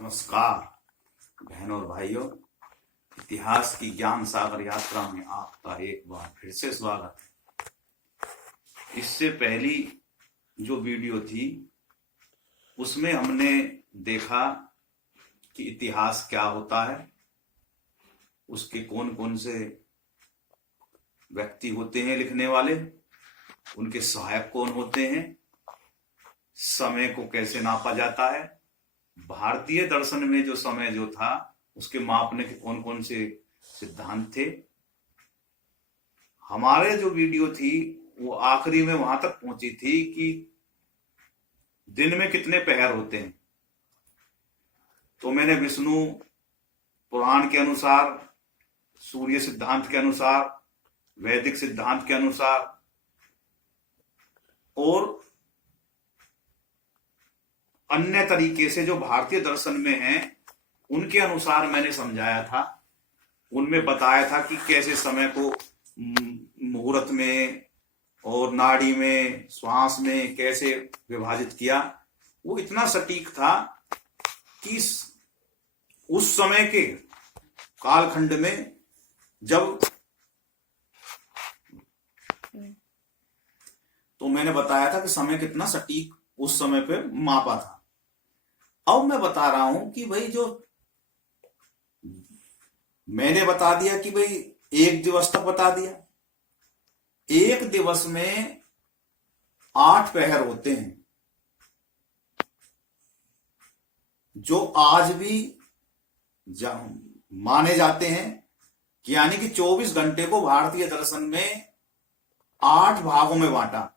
नमस्कार बहनों और भाइयों, इतिहास की ज्ञान सागर यात्रा में आपका एक बार फिर से स्वागत है। इससे पहली जो वीडियो थी उसमें हमने देखा कि इतिहास क्या होता है, उसके कौन कौन से व्यक्ति होते हैं लिखने वाले, उनके सहायक कौन होते हैं, समय को कैसे नापा जाता है, भारतीय दर्शन में जो समय जो था उसके मापने के कौन कौन से सिद्धांत थे। हमारे जो वीडियो थी वो आखिरी में वहां तक पहुंची थी कि दिन में कितने पहर होते हैं। तो मैंने विष्णु पुराण के अनुसार, सूर्य सिद्धांत के अनुसार, वैदिक सिद्धांत के अनुसार और अन्य तरीके से जो भारतीय दर्शन में है उनके अनुसार मैंने समझाया था। उनमें बताया था कि कैसे समय को मुहूर्त में और नाड़ी में, श्वास में कैसे विभाजित किया। वो इतना सटीक था कि उस समय के कालखंड में जब तो मैंने बताया था कि समय कितना सटीक उस समय पे मापा था। अब मैं बता रहा हूं कि भाई जो मैंने बता दिया कि भाई एक दिवस तक बता दिया, एक दिवस में 8 पहर होते हैं जो आज भी माने जाते हैं कि यानी कि 24 घंटे को भारतीय दर्शन में 8 भागों में बांटा।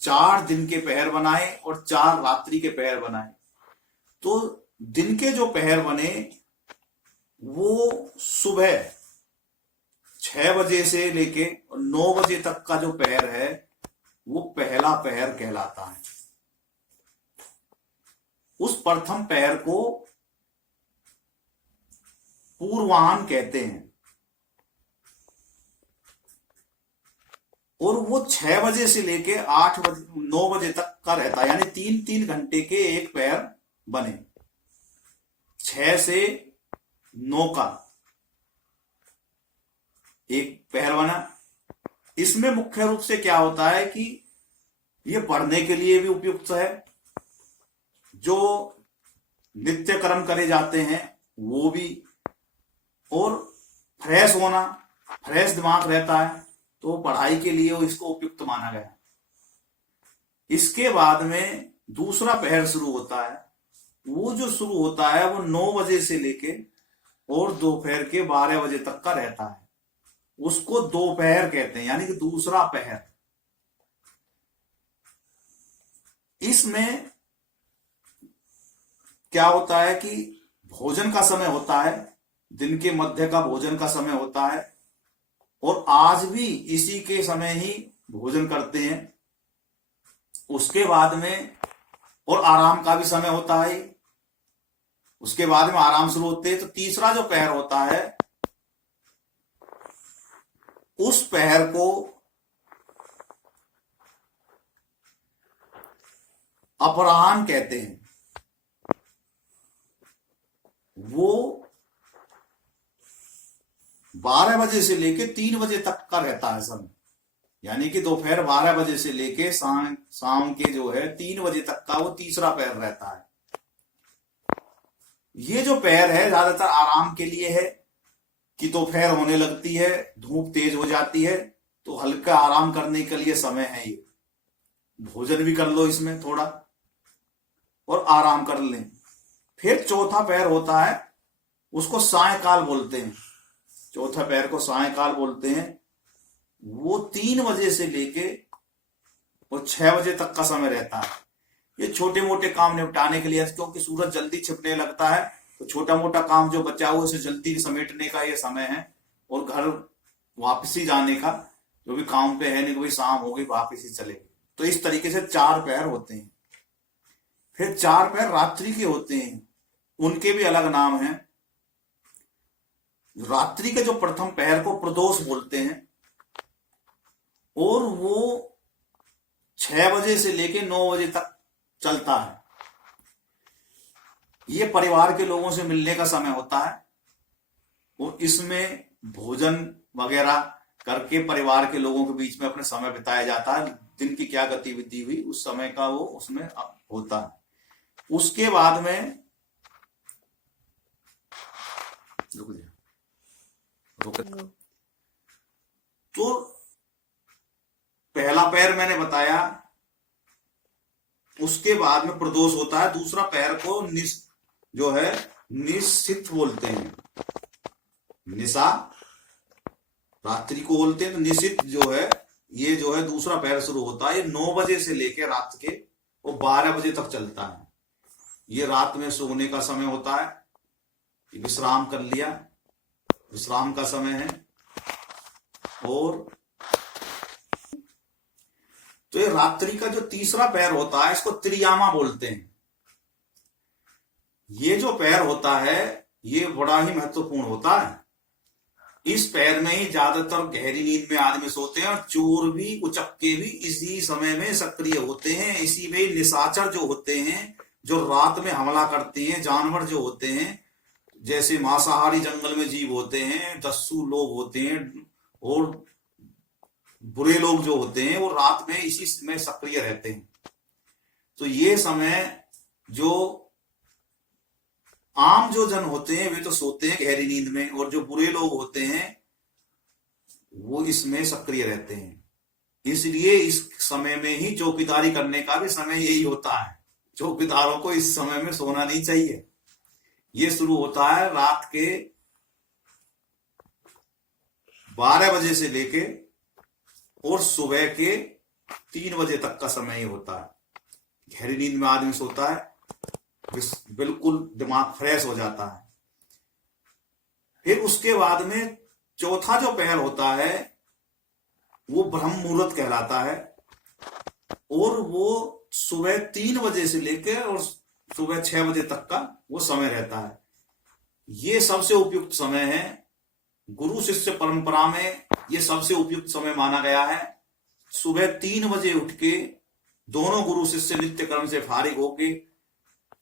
4 दिन के पहर बनाए और 4 रात्रि के पहर बनाए। तो दिन के जो पहर बने वो सुबह 6 बजे से लेके 9 बजे तक का जो पहर है वो पहला पहर कहलाता है। उस प्रथम पहर को पूर्वाह्न कहते हैं और वो 6 बजे से लेके 8 बजे 9 बजे तक का रहता है, यानी 3-3 घंटे के एक पैर बने। 6 से 9 का एक पैर बना। इसमें मुख्य रूप से क्या होता है कि ये पढ़ने के लिए भी उपयुक्त है, जो नित्य कर्म करे जाते हैं वो भी, और फ्रेश होना, फ्रेश दिमाग रहता है तो पढ़ाई के लिए इसको उपयुक्त माना गया। इसके बाद में दूसरा पहर शुरू होता है। वो जो शुरू होता है वो 9 बजे से लेके और दोपहर के 12 बजे तक का रहता है। उसको दोपहर कहते हैं, यानी कि दूसरा पहर। इसमें क्या होता है कि भोजन का समय होता है, दिन के मध्य का भोजन का समय होता है, और आज भी इसी के समय ही भोजन करते हैं। उसके बाद में और आराम का भी समय होता है। उसके बाद में आराम शुरू होते हैं। तो तीसरा जो पहर होता है उस पहर को अपराह्न कहते हैं। वो 12 बजे से लेके 3 बजे तक का रहता है समय, यानी कि दोपहर 12 बजे से लेके शाम के जो है 3 बजे तक का वो तीसरा पहर रहता है। ये जो पहर है ज्यादातर आराम के लिए है कि दोपहर होने लगती है, धूप तेज हो जाती है, तो हल्का आराम करने के लिए समय है। ये भोजन भी कर लो इसमें थोड़ा और आराम कर लें। फिर चौथा पहर होता है, उसको सायंकाल बोलते हैं। चौथा पहर को सायंकाल बोलते हैं। वो 3 बजे से लेके और 6 बजे तक का समय रहता है। ये छोटे मोटे काम निपटाने के लिए, क्योंकि सूरज जल्दी छिपने लगता है तो छोटा मोटा काम जो बचा हुआ उसे जल्दी समेटने का ये समय है, और घर वापसी जाने का, जो भी काम पे है, नहीं तो भाई शाम हो गई वापसी चलेगी। तो इस तरीके से 4 पहर होते हैं। फिर 4 पहर रात्रि के होते हैं, उनके भी अलग नाम हैं। रात्रि के जो प्रथम पहर को प्रदोष बोलते हैं, और वो 6 बजे से लेके 9 बजे तक चलता है। ये परिवार के लोगों से मिलने का समय होता है और इसमें भोजन वगैरह करके परिवार के लोगों के बीच में अपने समय बिताया जाता है। दिन की क्या गतिविधि हुई उस समय का वो उसमें होता है। उसके बाद में तो पहला पैर मैंने बताया, उसके बाद में प्रदोष होता है। दूसरा पैर को जो है निशिथ बोलते हैं। निशा रात्रि को बोलते हैं, तो निशिथ जो है ये जो है दूसरा पैर शुरू होता है। ये 9 बजे से लेकर रात के वो 12 बजे तक चलता है। ये रात में सोने का समय होता है, विश्राम कर लिया, विश्राम का समय है। और तो ये रात्रि का जो तीसरा पैर होता है इसको त्रियामा बोलते हैं। ये जो पैर होता है ये बड़ा ही महत्वपूर्ण होता है। इस पैर में ही ज्यादातर गहरी नींद में आदमी सोते हैं और चोर भी उचक्के भी इसी समय में सक्रिय होते हैं। इसी में निशाचर जो होते हैं जो रात में हमला करते हैं, जानवर जो होते हैं जैसे मांसाहारी जंगल में जीव होते हैं, दस्यु लोग होते हैं और बुरे लोग जो होते हैं वो रात में इसी में सक्रिय रहते हैं। तो ये समय जो आम जो जन होते हैं वे तो सोते हैं गहरी नींद में, और जो बुरे लोग होते हैं वो इसमें सक्रिय रहते हैं। इसलिए इस समय में ही चौकीदारी करने का भी समय यही होता है। चौकीदारों को इस समय में सोना नहीं चाहिए। ये शुरू होता है रात के 12 बजे से लेके और सुबह के 3 बजे तक का समय ही होता है। गहरी नींद में आदमी सोता है, बिल्कुल दिमाग फ्रेश हो जाता है। फिर उसके बाद में चौथा जो पैर होता है वो ब्रह्म मुहूर्त कहलाता है और वो सुबह 3 बजे से लेकर और सुबह 6 बजे तक का वो समय रहता है। ये सबसे उपयुक्त समय है। गुरु शिष्य परंपरा में ये सबसे उपयुक्त समय माना गया है। सुबह 3 बजे उठ के दोनों गुरु शिष्य नित्य कर्म से फारिग होके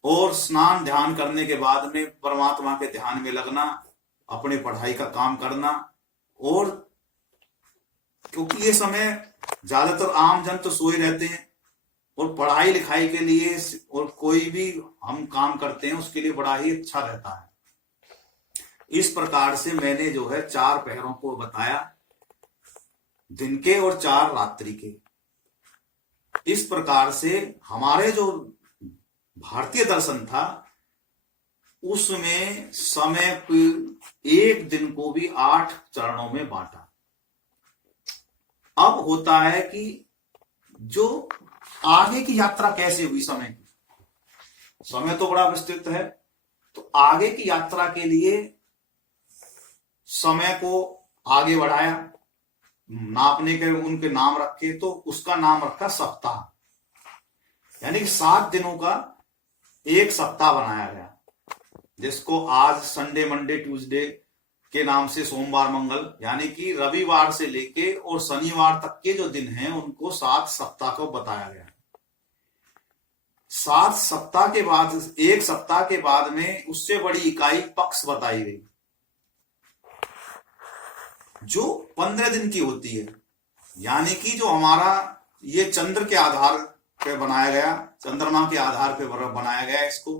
और स्नान ध्यान करने के बाद में परमात्मा के ध्यान में लगना, अपने पढ़ाई का काम करना। और क्योंकि ये समय ज्यादातर आम जन तो सोए रहते हैं और पढ़ाई लिखाई के लिए और कोई भी हम काम करते हैं उसके लिए बड़ा ही अच्छा रहता है। इस प्रकार से मैंने जो है 4 पहरों को बताया, दिन के और 4 रात्रि के। इस प्रकार से हमारे जो भारतीय दर्शन था उसमें समय को एक दिन को भी 8 चरणों में बांटा। अब होता है कि जो आगे की यात्रा कैसे हुई समय की, समय तो बड़ा विस्तृत है, तो आगे की यात्रा के लिए समय को आगे बढ़ाया, नापने के उनके नाम रखे, तो उसका नाम रखा सप्ताह। यानी कि 7 दिनों का एक सप्ताह बनाया गया, जिसको आज संडे मंडे ट्यूसडे के नाम से सोमवार मंगल, यानी कि रविवार से लेके और शनिवार तक के जो दिन हैं उनको 7 सप्ताह को बताया गया। 7 सप्ताह के बाद, एक सप्ताह के बाद में उससे बड़ी इकाई पक्ष बताई गई जो 15 दिन की होती है। यानी कि जो हमारा ये चंद्र के आधार पे बनाया गया, चंद्रमा के आधार पे बनाया गया इसको,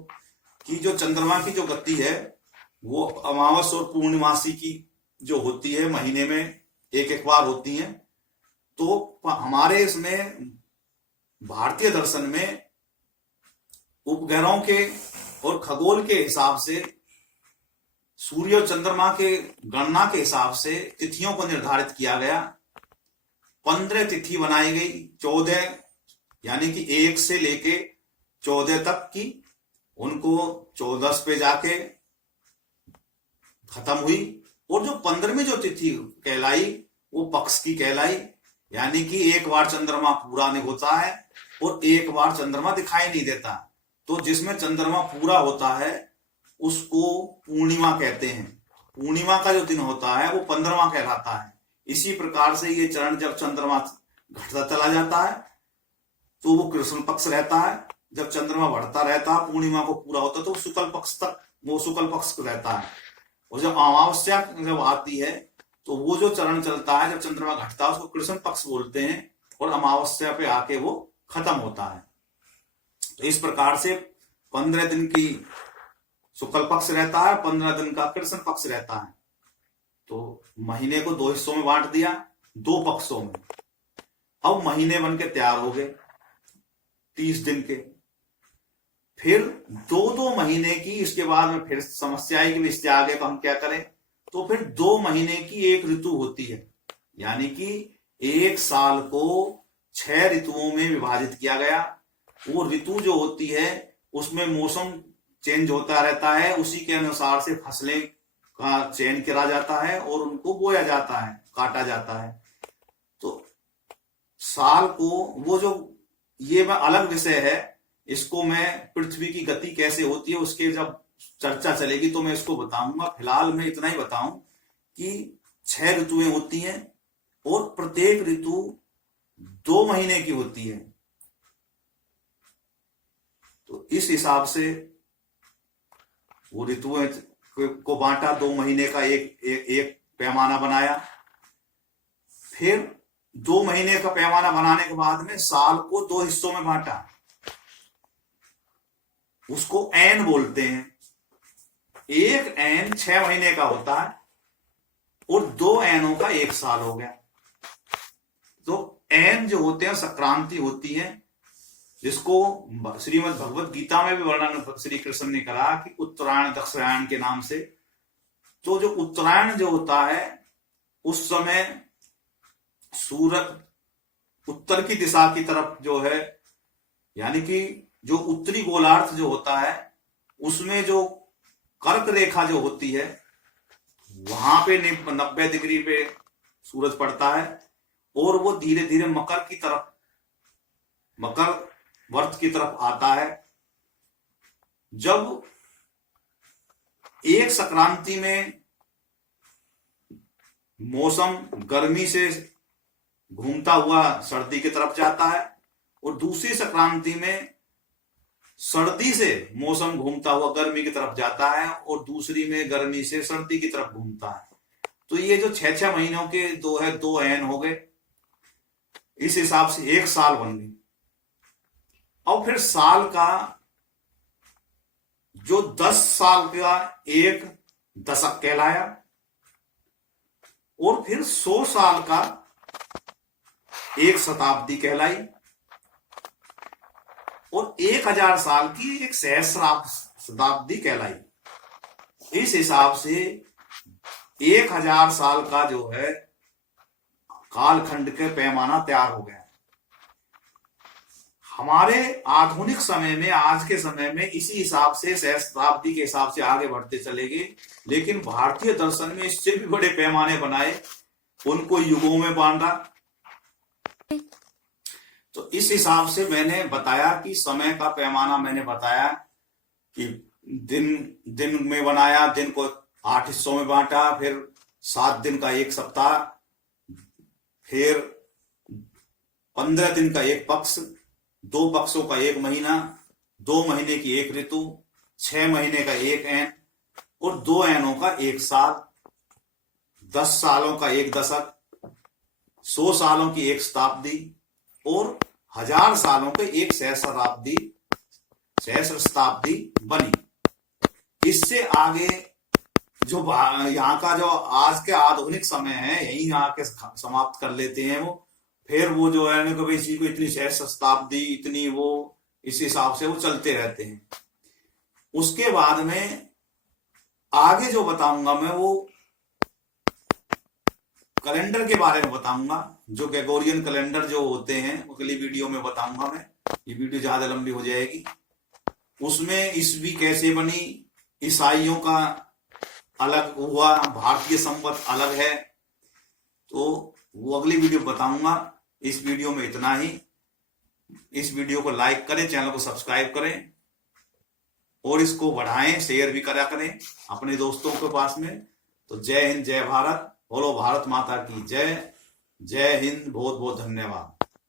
कि जो चंद्रमा की जो गति है वो अमावस और पूर्णिमासी की जो होती है महीने में एक बार होती है। तो हमारे इसमें भारतीय दर्शन में उपग्रहों के और खगोल के हिसाब से, सूर्य और चंद्रमा के गणना के हिसाब से तिथियों को निर्धारित किया गया। 15 तिथि बनाई गई, 14 यानी कि 1 से लेके 14 तक की, उनको 14 पे जाके खत्म हुई। और जो 15वीं जो तिथि कहलाई वो पक्ष की कहलाई, यानी कि एक बार चंद्रमा पूरा नहीं होता है और एक बार चंद्रमा दिखाई नहीं देता। तो जिसमें चंद्रमा पूरा होता है उसको पूर्णिमा कहते हैं। पूर्णिमा का जो दिन होता है वो 15वां कहलाता है। इसी प्रकार से ये चरण जब चंद्रमा घटता चला जाता है तो वो कृष्ण पक्ष रहता है, जब चंद्रमा बढ़ता रहता, पूर्णिमा को पूरा होता, तो शुक्ल पक्ष तक वो शुक्ल पक्ष रहता है। और जब अमावस्या जब आती है तो वो जो चरण चलता है, जब चंद्रमा घटता है, उसको कृष्ण पक्ष बोलते हैं, और अमावस्या पे आके वो खत्म होता है। तो इस प्रकार से 15 दिन की शुक्ल पक्ष रहता है, 15 दिन का कृष्ण पक्ष रहता है। तो महीने को 2 हिस्सों में बांट दिया, 2 पक्षों में। अब महीने बन के तैयार हो गए 30 दिन के। फिर 2-2 महीने की, इसके बाद में फिर समस्या आई कि इससे आगे को हम क्या करें। तो फिर 2 महीने की एक ऋतु होती है, यानी कि एक साल को 6 ऋतुओं में विभाजित किया गया। वो ऋतु जो होती है उसमें मौसम चेंज होता रहता है, उसी के अनुसार से फसलें का चयन करा जाता है और उनको बोया जाता है, काटा जाता है। तो साल को वो जो ये अलग विषय है, इसको मैं पृथ्वी की गति कैसे होती है उसके जब चर्चा चलेगी तो मैं इसको बताऊंगा। फिलहाल मैं इतना ही बताऊं कि 6 ऋतुएं होती हैं और प्रत्येक ऋतु 2 महीने की होती है। तो इस हिसाब से वो ऋतुएं को बांटा, 2 महीने का एक पैमाना बनाया। फिर 2 महीने का पैमाना बनाने के बाद में साल को 2 हिस्सों में बांटा, उसको एन बोलते हैं। एक एन 6 महीने का होता है और 2 एनों का 1 साल हो गया। तो एन जो होते हैं संक्रांति होती है, जिसको श्रीमद् भगवत गीता में भी वर्णन श्री कृष्ण ने करा कि उत्तरायण दक्षिणायन के नाम से। तो जो उत्तरायण जो होता है उस समय सूरज उत्तर की दिशा की तरफ जो है, यानी कि जो उत्तरी गोलार्ध जो होता है उसमें जो कर्क रेखा जो होती है वहां पे 90 डिग्री पे सूरज पड़ता है और वो धीरे धीरे मकर की तरफ, मकर वर्त की तरफ आता है। जब एक संक्रांति में मौसम गर्मी से घूमता हुआ सर्दी की तरफ जाता है और दूसरी संक्रांति में सर्दी से मौसम घूमता हुआ गर्मी की तरफ जाता है और दूसरी में गर्मी से सर्दी की तरफ घूमता है। तो ये जो 6-6 महीनों के 2 एन हो गए, इस हिसाब से 1 साल बन गई। और फिर साल का जो 10 साल का 1 दशक कहलाया और फिर 100 साल का 1 शताब्दी कहलाई और 1000 साल की 1 सहस्राब्द शताब्दी कहलाई। इस हिसाब से 1000 साल का जो है कालखंड के पैमाना तैयार हो गया। हमारे आधुनिक समय में, आज के समय में इसी हिसाब से सहस्राब्दी के हिसाब से आगे बढ़ते चलेंगे, लेकिन भारतीय दर्शन में इससे भी बड़े पैमाने बनाए, उनको युगों में बांटा। तो इस हिसाब से मैंने बताया कि समय का पैमाना मैंने बताया कि दिन में बनाया, दिन को 8 हिस्सों में बांटा, फिर 7 दिन का 1 सप्ताह, फिर 15 दिन का 1 पक्ष, 2 पक्षों का 1 महीना, 2 महीने की 1 ऋतु, 6 महीने का 1 एन और 2 एनों का 1 साल, 10 सालों का 1 दशक, 100 सालों की 1 शताब्दी और 1000 सालों के 1 सहस्राब्दी, सहस्र शताब्दी बनी। इससे आगे जो यहाँ का जो आज के आधुनिक समय है यही आके समाप्त कर लेते हैं वो। फिर वो जो है ना कि इसी को इतनी सहस्र शताब्दी, इतनी वो, इस हिसाब से वो चलते रहते हैं। उसके बाद में आगे जो बताऊंगा मैं वो कैलेंडर के बारे में बताऊंगा, जो ग्रेगोरियन कैलेंडर जो होते हैं अगली वीडियो में बताऊंगा मैं। ये वीडियो ज्यादा लंबी हो जाएगी। उसमें ईस्वी कैसे बनी, ईसाइयों का अलग हुआ, भारतीय संवत अलग है, तो वो अगली वीडियो बताऊंगा। इस वीडियो में इतना ही। इस वीडियो को लाइक करें, चैनल को सब्सक्राइब करें और इसको बढ़ाएं, शेयर भी करा करें अपने दोस्तों के पास में। तो जय हिंद, जय भारत, बोलो भारत माता की जय। जय हिंद, बहुत बहुत धन्यवाद।